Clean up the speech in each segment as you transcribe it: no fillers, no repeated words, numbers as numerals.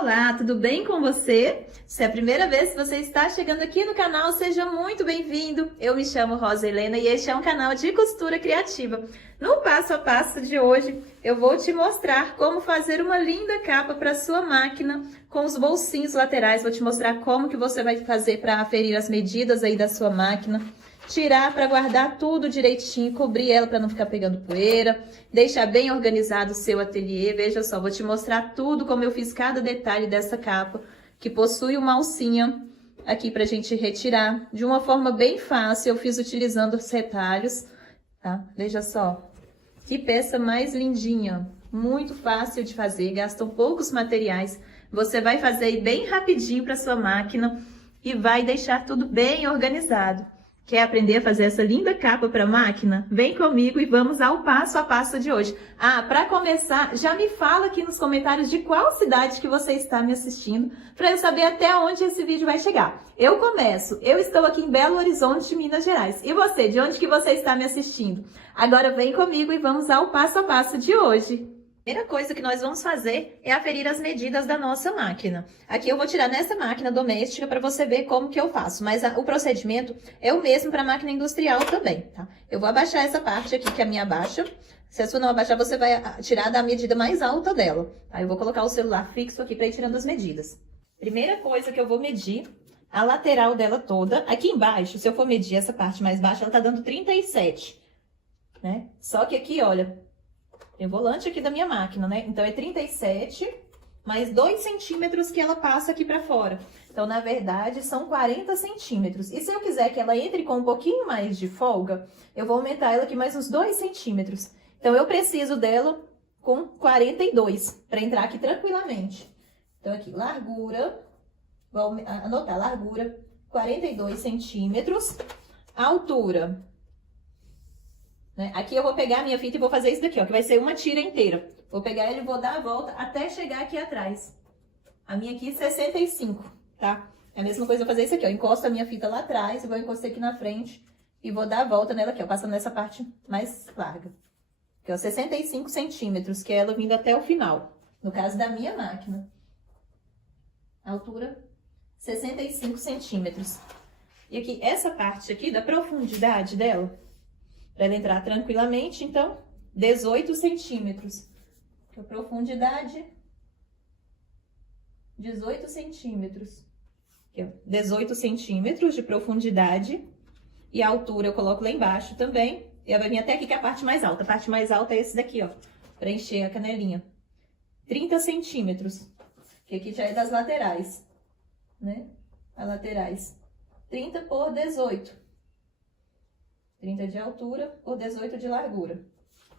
Olá, tudo bem com você? Se é a primeira vez que você está chegando aqui no canal, seja muito bem-vindo. Eu me chamo Rosa Helena e este é um canal de costura criativa. No passo a passo de hoje, eu vou te mostrar como fazer uma linda capa para sua máquina com os bolsinhos laterais. Vou te mostrar como que você vai fazer para aferir as medidas aí da sua máquina. Tirar para guardar tudo direitinho, cobrir ela para não ficar pegando poeira, deixar bem organizado o seu ateliê. Veja só, vou te mostrar tudo como eu fiz cada detalhe dessa capa, que possui uma alcinha aqui pra gente retirar. De uma forma bem fácil, eu fiz utilizando os retalhos, tá? Veja só, que peça mais lindinha, muito fácil de fazer, gastam poucos materiais. Você vai fazer aí bem rapidinho para sua máquina e vai deixar tudo bem organizado. Quer aprender a fazer essa linda capa para máquina? Vem comigo e vamos ao passo a passo de hoje. Para começar, já me fala aqui nos comentários de qual cidade que você está me assistindo, para eu saber até onde esse vídeo vai chegar. Eu começo, eu estou aqui em Belo Horizonte, Minas Gerais. E você, de onde que você está me assistindo? Agora vem comigo e vamos ao passo a passo de hoje. A primeira coisa que nós vamos fazer é aferir as medidas da nossa máquina. Aqui eu vou tirar nessa máquina doméstica para você ver como que eu faço, mas o procedimento é o mesmo para a máquina industrial também, tá? Eu vou abaixar essa parte aqui, que é a minha baixa. Se a sua não abaixar, você vai tirar da medida mais alta dela. Tá? Eu vou colocar o celular fixo aqui para ir tirando as medidas. Primeira coisa que eu vou medir, a lateral dela toda. Aqui embaixo, se eu for medir essa parte mais baixa, ela tá dando 37, né? Só que aqui, olha, tem o volante aqui da minha máquina, né? Então, é 37 mais 2 centímetros que ela passa aqui pra fora. Então, na verdade, são 40 centímetros. E se eu quiser que ela entre com um pouquinho mais de folga, eu vou aumentar ela aqui mais uns 2 centímetros. Então, eu preciso dela com 42, para entrar aqui tranquilamente. Então, aqui, largura, vou anotar, largura, 42 centímetros, altura. Aqui eu vou pegar a minha fita e vou fazer isso daqui, ó, que vai ser uma tira inteira. Vou pegar ele e vou dar a volta até chegar aqui atrás. A minha aqui 65, tá? É a mesma coisa eu fazer isso aqui, ó. Encosto a minha fita lá atrás, eu vou encostar aqui na frente e vou dar a volta nela aqui, ó, passando nessa parte mais larga. Aqui, ó, 65 centímetros, que é ela vindo até o final, no caso da minha máquina. Altura, 65 centímetros. E aqui, essa parte aqui, da profundidade dela, para ela entrar tranquilamente, então, 18 centímetros. A profundidade, 18 centímetros. Aqui, ó, 18 centímetros de profundidade. E a altura eu coloco lá embaixo também. E ela vai vir até aqui, que é a parte mais alta. A parte mais alta é esse daqui, ó, para encher a canelinha. 30 centímetros, que aqui já é das laterais, né? As laterais. 30 por 18. 30 de altura por 18 de largura.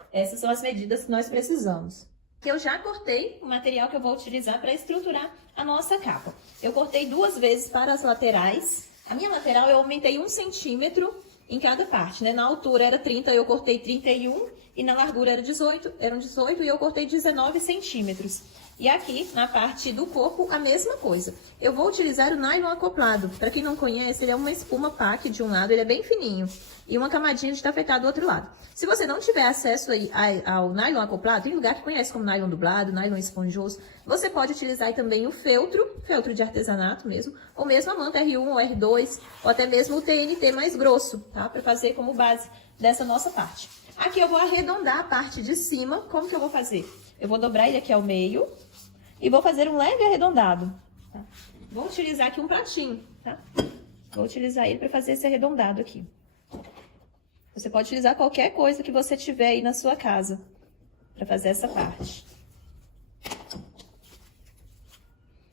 Essas são as medidas que nós precisamos. Eu já cortei o material que eu vou utilizar para estruturar a nossa capa. Eu cortei 2 vezes para as laterais. A minha lateral eu aumentei 1 centímetro em cada parte, né? Na altura era 30, eu cortei 31 e na largura eram 18 e eu cortei 19 centímetros. E aqui, na parte do corpo, a mesma coisa. Eu vou utilizar o nylon acoplado. Para quem não conhece, ele é uma espuma pack de um lado, ele é bem fininho. E uma camadinha de tafetá do outro lado. Se você não tiver acesso aí ao nylon acoplado, tem lugar que conhece como nylon dublado, nylon esponjoso, você pode utilizar aí também o feltro de artesanato mesmo, ou mesmo a manta R1 ou R2, ou até mesmo o TNT mais grosso, tá? Para fazer como base dessa nossa parte. Aqui eu vou arredondar a parte de cima. Como que eu vou fazer? Eu vou dobrar ele aqui ao meio e vou fazer um leve arredondado, tá? Vou utilizar aqui um pratinho, tá? Vou utilizar ele para fazer esse arredondado aqui. Você pode utilizar qualquer coisa que você tiver aí na sua casa para fazer essa parte.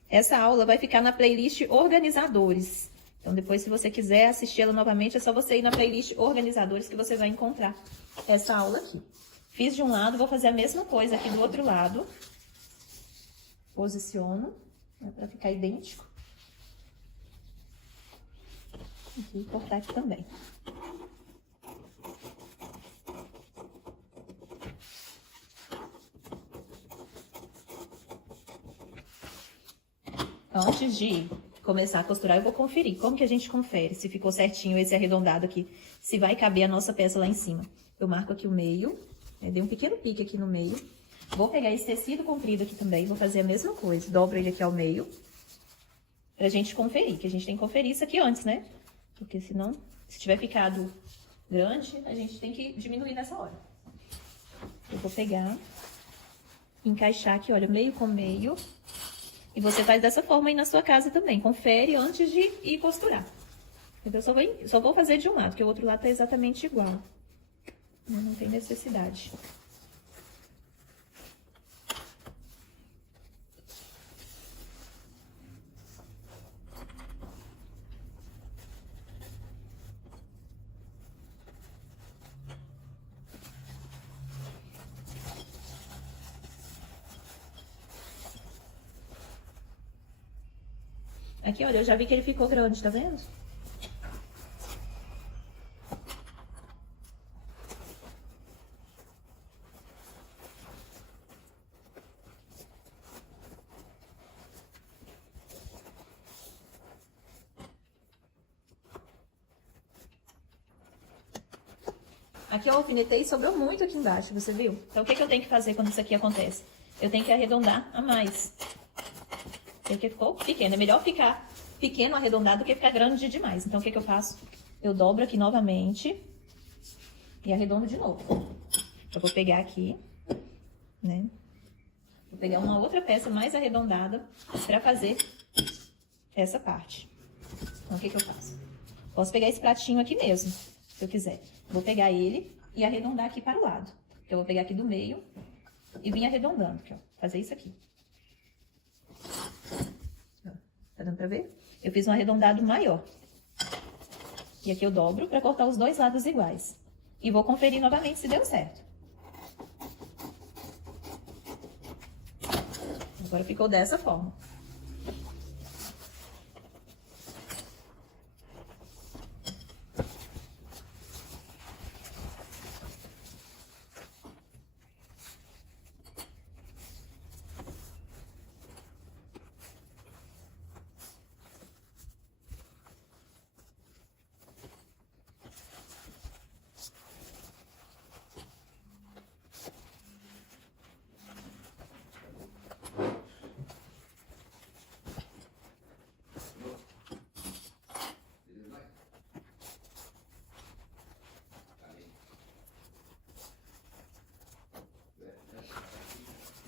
Essa aula vai ficar na playlist Organizadores. Então, depois, se você quiser assistir ela novamente, é só você ir na playlist Organizadores que você vai encontrar essa aula aqui. Fiz de um lado, vou fazer a mesma coisa aqui do outro lado. Posiciono, né, para ficar idêntico. E cortar aqui também. Antes de começar a costurar, eu vou conferir. Como que a gente confere se ficou certinho esse arredondado aqui, se vai caber a nossa peça lá em cima. Eu marco aqui o meio, né, dei um pequeno pique aqui no meio. Vou pegar esse tecido comprido aqui também, vou fazer a mesma coisa. Dobro ele aqui ao meio, pra gente conferir, que a gente tem que conferir isso aqui antes, né? Porque senão, se tiver ficado grande, a gente tem que diminuir nessa hora. Eu vou pegar, encaixar aqui, olha, meio com meio. E você faz dessa forma aí na sua casa também. Confere antes de ir costurar. Então, eu só vou fazer de um lado, porque o outro lado tá exatamente igual. Não tem necessidade. Aqui, olha, eu já vi que ele ficou grande, tá vendo? Aqui eu alfinetei e sobrou muito aqui embaixo, você viu? Então, o que eu tenho que fazer quando isso aqui acontece? Eu tenho que arredondar a mais. Porque ficou pequeno. É melhor ficar pequeno arredondado do que ficar grande demais. Então, o que eu faço? Eu dobro aqui novamente e arredondo de novo. Eu vou pegar aqui, né? Vou pegar uma outra peça mais arredondada pra fazer essa parte. Então, o que eu faço? Posso pegar esse pratinho aqui mesmo, se eu quiser. Vou pegar ele e arredondar aqui para o lado. Eu vou pegar aqui do meio e vir arredondando, aqui, ó. Fazer isso aqui. Tá dando pra ver? Eu fiz um arredondado maior. E aqui eu dobro pra cortar os dois lados iguais. E vou conferir novamente se deu certo. Agora ficou dessa forma.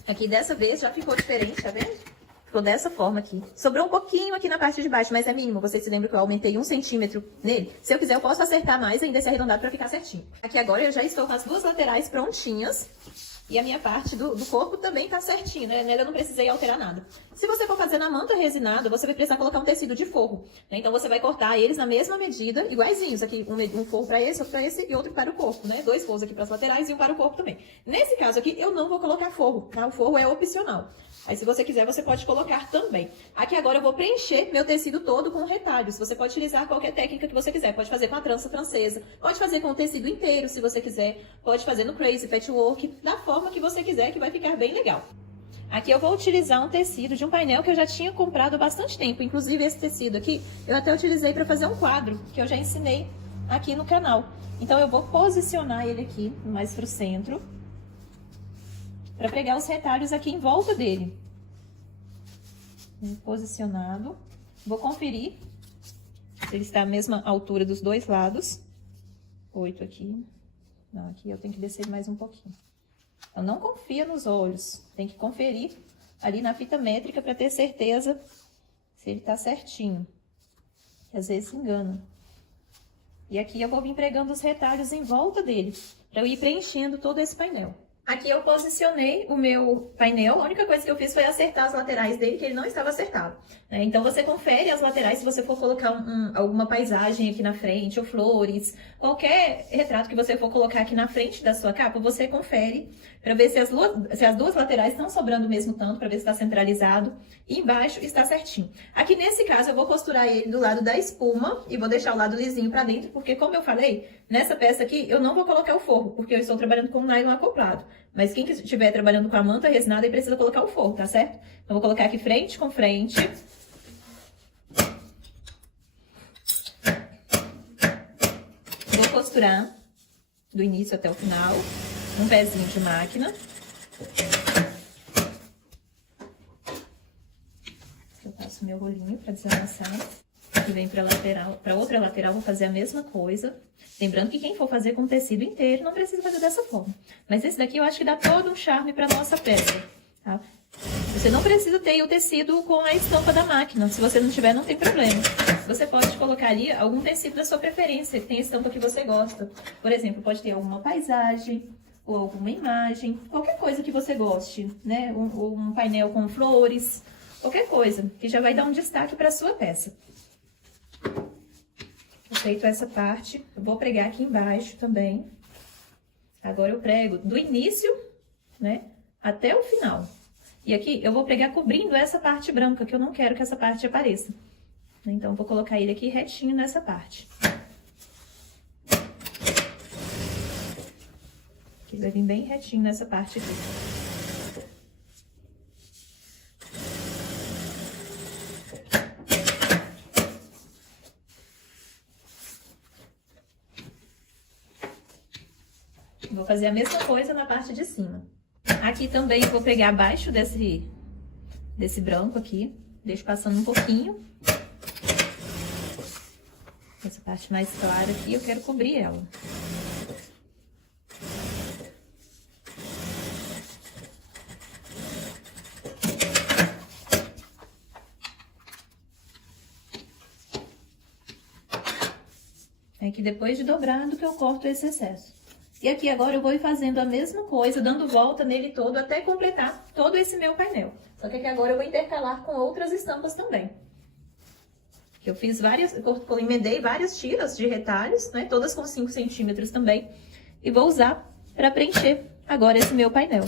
Aqui dessa vez já ficou diferente, tá vendo? Ficou dessa forma aqui. Sobrou um pouquinho aqui na parte de baixo, mas é mínimo. Vocês se lembram que eu aumentei 1 centímetro nele? Se eu quiser, eu posso acertar mais ainda esse arredondado pra ficar certinho. Aqui agora eu já estou com as duas laterais prontinhas. E a minha parte do corpo também tá certinho, né? Nela eu não precisei alterar nada. Se você for fazer na manta resinada, você vai precisar colocar um tecido de forro, né? Então você vai cortar eles na mesma medida, iguaizinhos. Aqui um forro para esse, outro para esse e outro para o corpo, né? 2 forros aqui para as laterais e um para o corpo também. Nesse caso aqui, eu não vou colocar forro, tá? O forro é opcional. Aí, se você quiser, você pode colocar também. Aqui agora eu vou preencher meu tecido todo com retalhos. Você pode utilizar qualquer técnica que você quiser. Pode fazer com a trança francesa, pode fazer com o tecido inteiro, se você quiser. Pode fazer no crazy patchwork, da forma que você quiser, que vai ficar bem legal. Aqui eu vou utilizar um tecido de um painel que eu já tinha comprado há bastante tempo. Inclusive, esse tecido aqui, eu até utilizei para fazer um quadro, que eu já ensinei aqui no canal. Então, eu vou posicionar ele aqui, mais pro centro, para pegar os retalhos aqui em volta dele. Posicionado. Vou conferir se ele está à mesma altura dos dois lados. 8 aqui. Não, aqui eu tenho que descer mais um pouquinho. Então, não confia nos olhos. Tem que conferir ali na fita métrica para ter certeza se ele tá certinho. Às vezes se engana. E aqui eu vou vir pregando os retalhos em volta dele, para eu ir preenchendo todo esse painel. Aqui eu posicionei o meu painel, a única coisa que eu fiz foi acertar as laterais dele, que ele não estava acertado, né? Então, você confere as laterais se você for colocar alguma paisagem aqui na frente, ou flores, qualquer retrato que você for colocar aqui na frente da sua capa, você confere para ver se as duas laterais estão sobrando o mesmo tanto, para ver se está centralizado, e embaixo está certinho. Aqui nesse caso, eu vou costurar ele do lado da espuma e vou deixar o lado lisinho para dentro, porque como eu falei, nessa peça aqui eu não vou colocar o forro, porque eu estou trabalhando com nylon acoplado. Mas quem estiver trabalhando com a manta resinada, aí precisa colocar o forro, tá certo? Então, vou colocar aqui frente com frente. Vou costurar do início até o final, um pezinho de máquina. Eu passo meu rolinho pra desamassar. Aqui vem pra lateral, pra outra lateral vou fazer a mesma coisa. Lembrando que quem for fazer com tecido inteiro não precisa fazer dessa forma. Mas esse daqui eu acho que dá todo um charme pra nossa peça, tá? Você não precisa ter o tecido com a estampa da máquina. Se você não tiver, não tem problema. Você pode colocar ali algum tecido da sua preferência, que tem a estampa que você gosta. Por exemplo, pode ter alguma paisagem ou alguma imagem, qualquer coisa que você goste, né? Um painel com flores, qualquer coisa, que já vai dar um destaque para a sua peça. Feito essa parte, eu vou pregar aqui embaixo também. Agora eu prego do início, né, até o final. E aqui eu vou pregar cobrindo essa parte branca, que eu não quero que essa parte apareça. Então, eu vou colocar ele aqui retinho nessa parte. Aqui vai vir bem retinho nessa parte aqui. Vou fazer a mesma coisa na parte de cima. Aqui também eu vou pegar abaixo desse branco aqui. Deixo passando um pouquinho. Essa parte mais clara aqui, eu quero cobrir ela. É que depois de dobrado que eu corto esse excesso. E aqui agora eu vou ir fazendo a mesma coisa, dando volta nele todo até completar todo esse meu painel. Só que aqui agora eu vou intercalar com outras estampas também. Eu fiz várias, eu emendei várias tiras de retalhos, né? Todas com 5 centímetros também. E vou usar para preencher agora esse meu painel.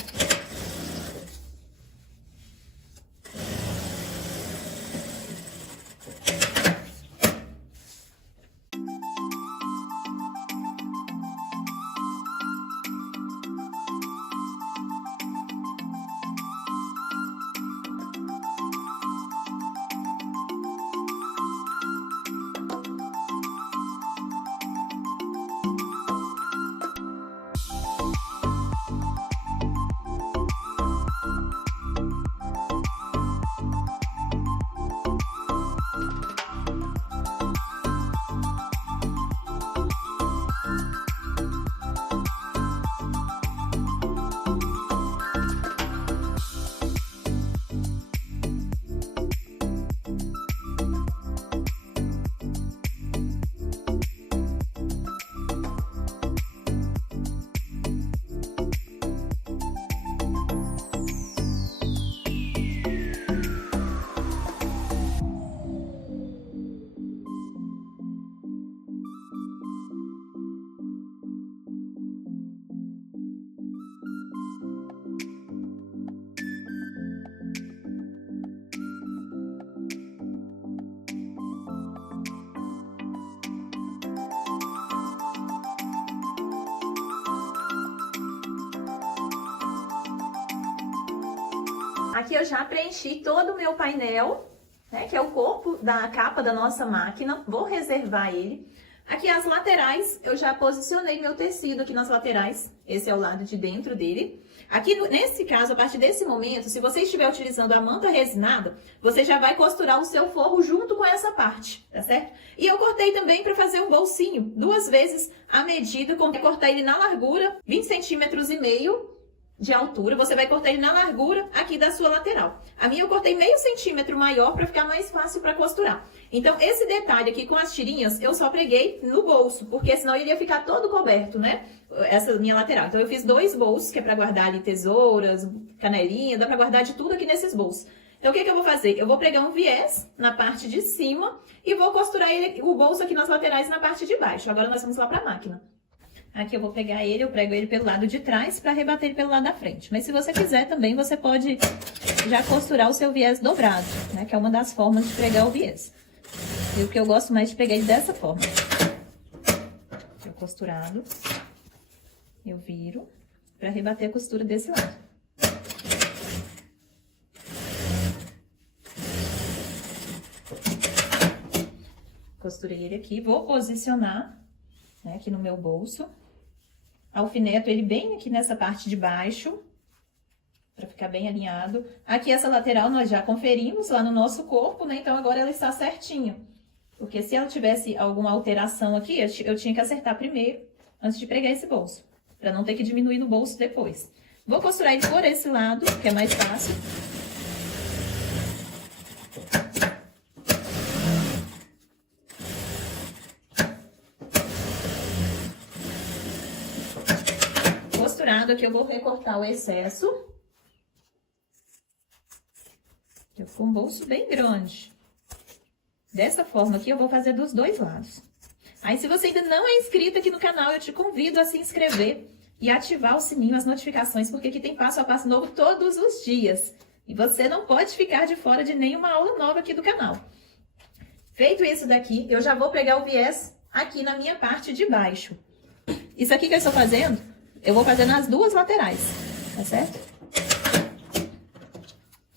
Aqui eu já preenchi todo o meu painel, né, que é o corpo da capa da nossa máquina. Vou reservar ele. Aqui as laterais, eu já posicionei meu tecido aqui nas laterais. Esse é o lado de dentro dele. Aqui, nesse caso, a partir desse momento, se você estiver utilizando a manta resinada, você já vai costurar o seu forro junto com essa parte, tá certo? E eu cortei também para fazer um bolsinho, 2 vezes a medida, cortar ele na largura, 20 centímetros e meio de altura. Você vai cortar ele na largura aqui da sua lateral. A minha eu cortei meio centímetro maior para ficar mais fácil para costurar. Então, esse detalhe aqui com as tirinhas, eu só preguei no bolso, porque senão ele ia ficar todo coberto, né? Essa minha lateral. Então, eu fiz 2 bolsos, que é para guardar ali tesouras, canelinha, dá para guardar de tudo aqui nesses bolsos. Então, o que que eu vou fazer? Eu vou pregar um viés na parte de cima e vou costurar ele, o bolso aqui nas laterais na parte de baixo. Agora, nós vamos lá para a máquina. Aqui eu vou pegar ele, eu prego ele pelo lado de trás para rebater ele pelo lado da frente. Mas se você quiser também, você pode já costurar o seu viés dobrado, né? Que é uma das formas de pregar o viés. E o que eu gosto mais de pegar ele dessa forma. Eu costurado, eu viro para rebater a costura desse lado. Costurei ele aqui, vou posicionar, né, aqui no meu bolso. Alfineto ele bem aqui nessa parte de baixo, para ficar bem alinhado. Aqui essa lateral nós já conferimos lá no nosso corpo, né? Então agora ela está certinha. Porque se ela tivesse alguma alteração aqui, eu tinha que acertar primeiro, antes de pregar esse bolso, para não ter que diminuir no bolso depois. Vou costurar ele por esse lado, que é mais fácil. Costurado aqui, eu vou recortar o excesso. Ficou um bolso bem grande. Dessa forma aqui, eu vou fazer dos dois lados. Aí, se você ainda não é inscrito aqui no canal, eu te convido a se inscrever e ativar o sininho, as notificações, porque aqui tem passo a passo novo todos os dias. E você não pode ficar de fora de nenhuma aula nova aqui do canal. Feito isso daqui, eu já vou pegar o viés aqui na minha parte de baixo. Isso aqui que eu estou fazendo, eu vou fazer nas duas laterais, tá certo?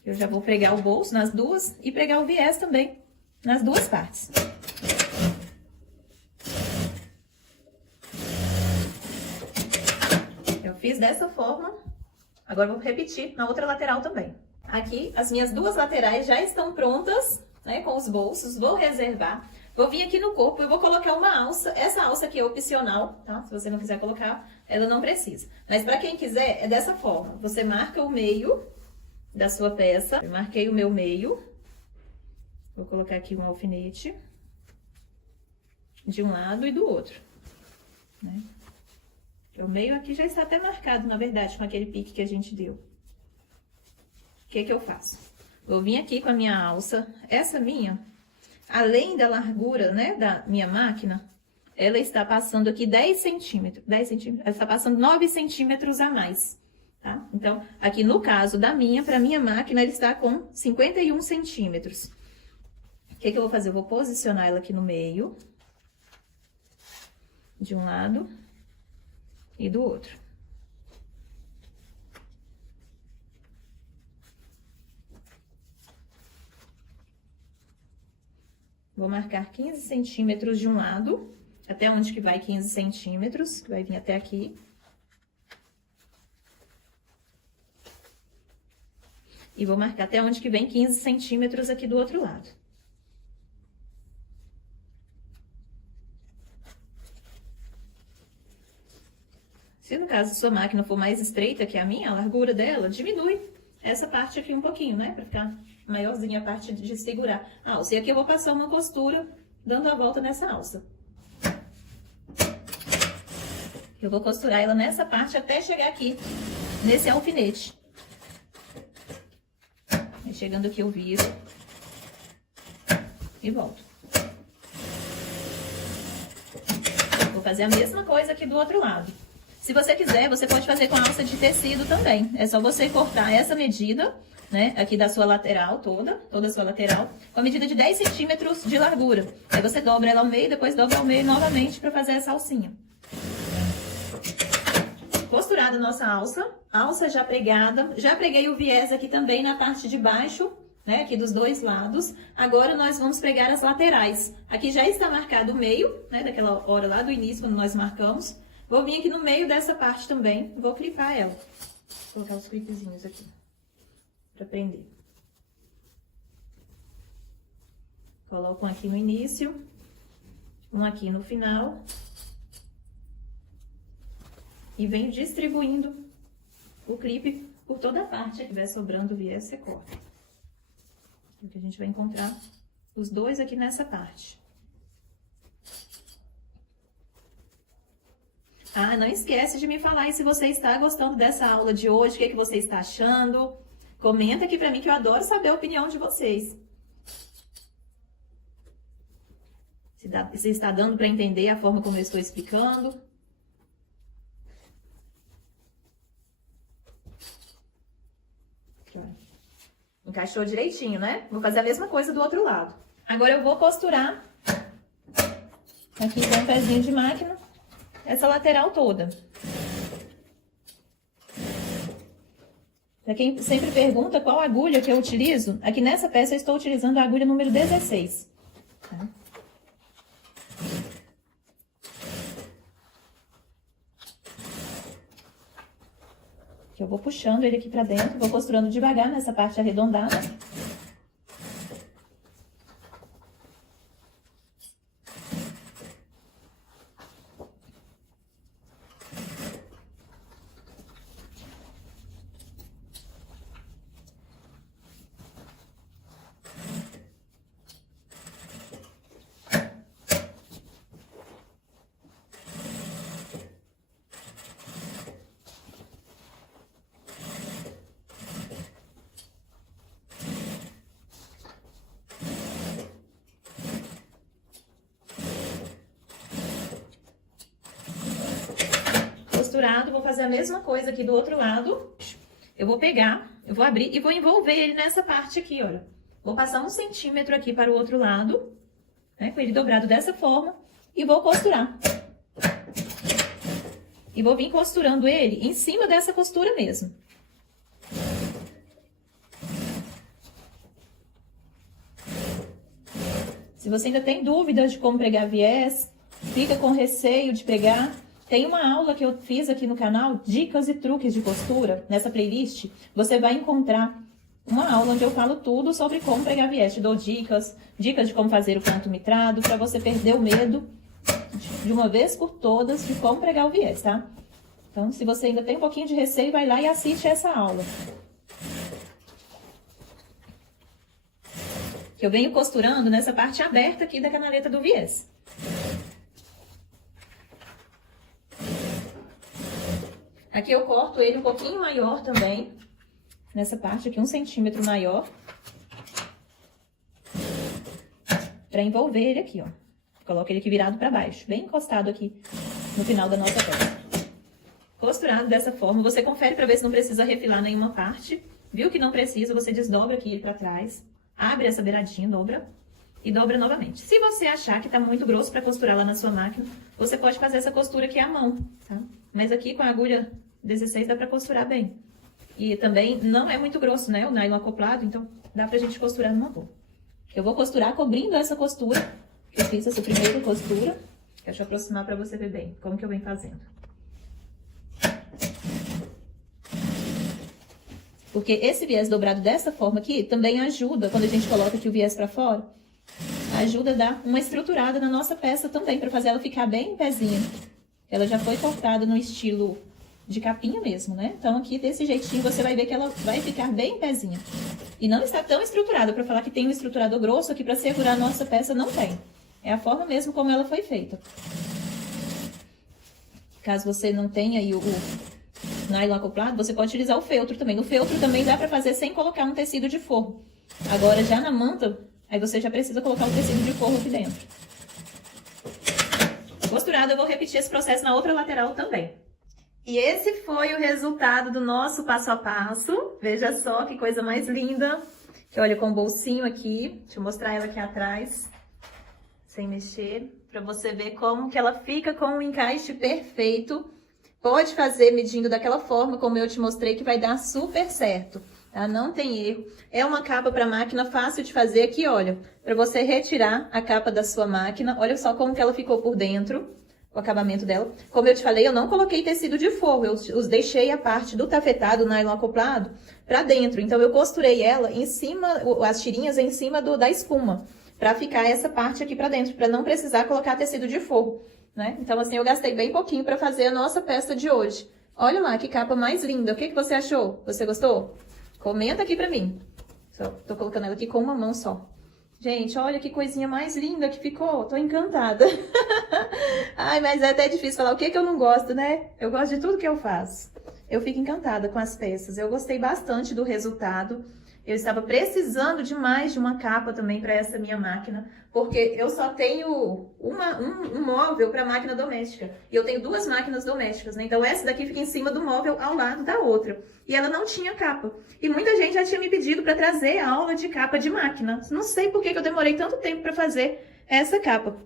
Eu já vou pregar o bolso nas duas e pregar o viés também nas duas partes. Eu fiz dessa forma, agora vou repetir na outra lateral também. Aqui, as minhas duas laterais já estão prontas, né, com os bolsos, vou reservar. Vou vir aqui no corpo e vou colocar uma alça. Essa alça aqui é opcional, tá? Se você não quiser colocar, ela não precisa. Mas para quem quiser, é dessa forma. Você marca o meio da sua peça. Eu marquei o meu meio. Vou colocar aqui um alfinete de um lado e do outro, né? O meio aqui já está até marcado, na verdade, com aquele pique que a gente deu. O que que eu faço? Vou vir aqui com a minha alça. Essa minha, além da largura, né, da minha máquina, ela está passando aqui 10 centímetros. 10 centímetros? Ela está passando 9 centímetros a mais, tá? Então, aqui no caso da minha, para minha máquina, ela está com 51 centímetros. O que que eu vou fazer? Eu vou posicionar ela aqui no meio, de um lado e do outro. Vou marcar 15 centímetros de um lado, até onde que vai 15 centímetros, que vai vir até aqui. E vou marcar até onde que vem 15 centímetros aqui do outro lado. Se no caso a sua máquina for mais estreita que a minha, a largura dela, diminui essa parte aqui um pouquinho, né? Pra ficar maiorzinha a parte de segurar a alça. E aqui eu vou passar uma costura dando a volta nessa alça. Eu vou costurar ela nessa parte até chegar aqui, nesse alfinete. E chegando aqui eu viro e volto. Vou fazer a mesma coisa aqui do outro lado. Se você quiser, você pode fazer com a alça de tecido também. É só você cortar essa medida, né, aqui da sua lateral toda a sua lateral, com a medida de 10 centímetros de largura. Aí você dobra ela ao meio, depois dobra ao meio novamente para fazer essa alcinha. Costurada a nossa alça já pregada. Já preguei o viés aqui também na parte de baixo, né, aqui dos dois lados. Agora nós vamos pregar as laterais. Aqui já está marcado o meio, né, daquela hora lá do início, quando nós marcamos. Vou vir aqui no meio dessa parte também, vou clipar ela. Vou colocar os clipezinhos aqui, pra prender. Coloco um aqui no início, um aqui no final. E venho distribuindo o clipe por toda a parte. Se estiver sobrando o viés, você corta. Porque a gente vai encontrar os dois aqui nessa parte. Ah, não esquece de me falar aí se você está gostando dessa aula de hoje, o que você está achando. Comenta aqui pra mim que eu adoro saber a opinião de vocês. Se está dando para entender a forma como eu estou explicando. Encaixou direitinho, né? Vou fazer a mesma coisa do outro lado. Agora eu vou costurar aqui com um pezinho de máquina essa lateral toda. Pra quem sempre pergunta qual agulha que eu utilizo, aqui nessa peça eu estou utilizando a agulha número 16. Tá? Eu vou puxando ele aqui pra dentro, vou costurando devagar nessa parte arredondada. Costurado, vou fazer a mesma coisa aqui do outro lado. Eu vou pegar, eu vou abrir e vou envolver ele nessa parte aqui, olha. Vou passar 1 centímetro aqui para o outro lado, né, com ele dobrado dessa forma, e vou costurar. E vou vir costurando ele em cima dessa costura mesmo. Se você ainda tem dúvidas de como pregar viés, fica com receio de pregar, tem uma aula que eu fiz aqui no canal, Dicas e Truques de Costura. Nessa playlist, você vai encontrar uma aula onde eu falo tudo sobre como pregar viés. Te dou dicas de como fazer o ponto mitrado, para você perder o medo de uma vez por todas de como pregar o viés, tá? Então, se você ainda tem um pouquinho de receio, vai lá e assiste essa aula. Que eu venho costurando nessa parte aberta aqui da canaleta do viés. Aqui eu corto ele um pouquinho maior também, nessa parte aqui, 1 centímetro maior, para envolver ele aqui, ó. Coloco ele aqui virado para baixo, bem encostado aqui no final da nossa peça. Costurado dessa forma, você confere para ver se não precisa refilar nenhuma parte. Viu que não precisa, você desdobra aqui ele para trás, abre essa beiradinha, dobra e dobra novamente. Se você achar que tá muito grosso para costurar lá na sua máquina, você pode fazer essa costura aqui à mão, tá? Mas aqui com a agulha 16 dá para costurar bem. E também não é muito grosso, né? O nylon acoplado, então dá pra gente costurar numa boa. Eu vou costurar cobrindo essa costura. Eu fiz essa primeira costura. Deixa eu aproximar pra você ver bem como que eu venho fazendo. Porque esse viés dobrado dessa forma aqui também ajuda, quando a gente coloca aqui o viés pra fora, ajuda a dar uma estruturada na nossa peça também, pra fazer ela ficar bem em pezinha. Ela já foi cortada no estilo de capinha mesmo, né? Então aqui desse jeitinho você vai ver que ela vai ficar bem em pezinha. E não está tão estruturada, pra falar que tem um estruturador grosso aqui pra segurar a nossa peça, não tem. É a forma mesmo como ela foi feita. Caso você não tenha aí o nylon acoplado, você pode utilizar o feltro também. No feltro também dá pra fazer sem colocar um tecido de forro. Agora já na manta, aí você já precisa colocar um tecido de forro aqui dentro. Costurado, eu vou repetir esse processo na outra lateral também. E esse foi o resultado do nosso passo a passo. Veja só que coisa mais linda. Que olha, com o bolsinho aqui. Deixa eu mostrar ela aqui atrás, sem mexer, para você ver como que ela fica com o encaixe perfeito. Pode fazer medindo daquela forma, como eu te mostrei, que vai dar super certo, tá? Não tem erro. É uma capa para máquina fácil de fazer aqui, olha. Para você retirar a capa da sua máquina. Olha só como que ela ficou por dentro. O acabamento dela. Como eu te falei, eu não coloquei tecido de forro, eu deixei a parte do tafetado, nylon acoplado, pra dentro. Então, eu costurei ela em cima, as tirinhas em cima da espuma, pra ficar essa parte aqui pra dentro, pra não precisar colocar tecido de forro, né? Então, assim, eu gastei bem pouquinho pra fazer a nossa peça de hoje. Olha lá, que capa mais linda. O que você achou? Você gostou? Comenta aqui pra mim. Só, tô colocando ela aqui com uma mão só. Gente, olha que coisinha mais linda que ficou. Tô encantada. Ai, mas é até difícil falar o que eu não gosto, né? Eu gosto de tudo que eu faço. Eu fico encantada com as peças. Eu gostei bastante do resultado. Eu estava precisando demais de uma capa também para essa minha máquina, porque eu só tenho um móvel para máquina doméstica. E eu tenho 2 máquinas domésticas, né? Então essa daqui fica em cima do móvel ao lado da outra. E ela não tinha capa. E muita gente já tinha me pedido para trazer a aula de capa de máquina. Não sei por que eu demorei tanto tempo para fazer essa capa.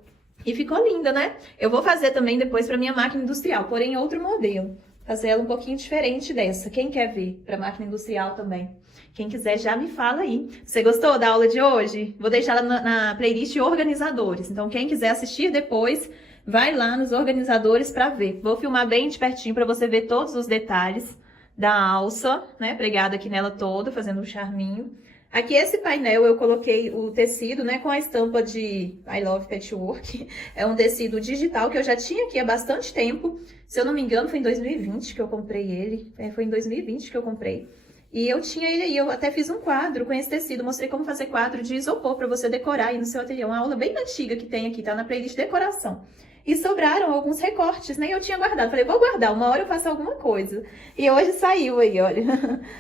E ficou linda, né? Eu vou fazer também depois para minha máquina industrial, porém outro modelo. Fazer ela um pouquinho diferente dessa. Quem quer ver para máquina industrial também? Quem quiser já me fala aí. Você gostou da aula de hoje? Vou deixar ela na playlist organizadores. Então quem quiser assistir depois, vai lá nos organizadores para ver. Vou filmar bem de pertinho para você ver todos os detalhes, da alça, né? Pregado aqui nela toda, fazendo um charminho. Aqui esse painel eu coloquei o tecido, né, com a estampa de I Love Patchwork. É um tecido digital que eu já tinha aqui há bastante tempo. Se eu não me engano, foi em 2020 que eu comprei ele. Foi em 2020 que eu comprei. E eu tinha ele aí, eu até fiz um quadro com esse tecido. Mostrei como fazer quadro de isopor para você decorar aí no seu ateliê. Uma aula bem antiga que tem aqui, tá na playlist decoração. E sobraram alguns recortes, né? Eu tinha guardado. Falei, vou guardar, uma hora eu faço alguma coisa. E hoje saiu aí, olha.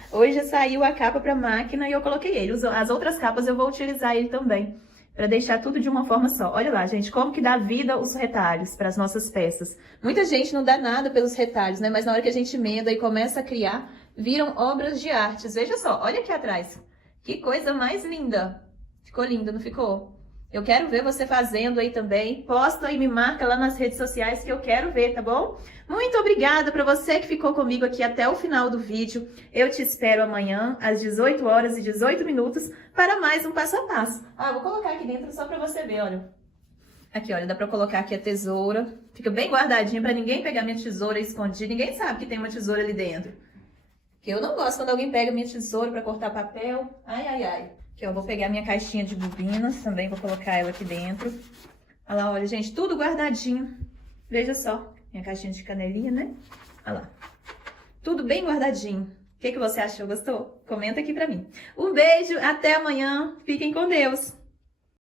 Hoje saiu a capa para máquina e eu coloquei ele. As outras capas eu vou utilizar ele também, para deixar tudo de uma forma só. Olha lá, gente, como que dá vida os retalhos para as nossas peças. Muita gente não dá nada pelos retalhos, né? Mas na hora que a gente emenda e começa a criar, viram obras de artes. Veja só, olha aqui atrás. Que coisa mais linda. Ficou lindo, não ficou? Eu quero ver você fazendo aí também. Posta e me marca lá nas redes sociais que eu quero ver, tá bom? Muito obrigada para você que ficou comigo aqui até o final do vídeo. Eu te espero amanhã às 18 horas e 18 minutos para mais um passo a passo. Ah, vou colocar aqui dentro só para você ver, olha. Aqui, olha, dá para colocar aqui a tesoura. Fica bem guardadinha para ninguém pegar minha tesoura e esconder. Ninguém sabe que tem uma tesoura ali dentro. Que eu não gosto quando alguém pega minha tesoura para cortar papel. Ai, ai, ai. Aqui, ó, vou pegar minha caixinha de bobinas, também vou colocar ela aqui dentro. Olha lá, olha, gente, tudo guardadinho. Veja só, minha caixinha de canelinha, né? Olha lá. Tudo bem guardadinho. O que você achou? Gostou? Comenta aqui pra mim. Um beijo, até amanhã. Fiquem com Deus.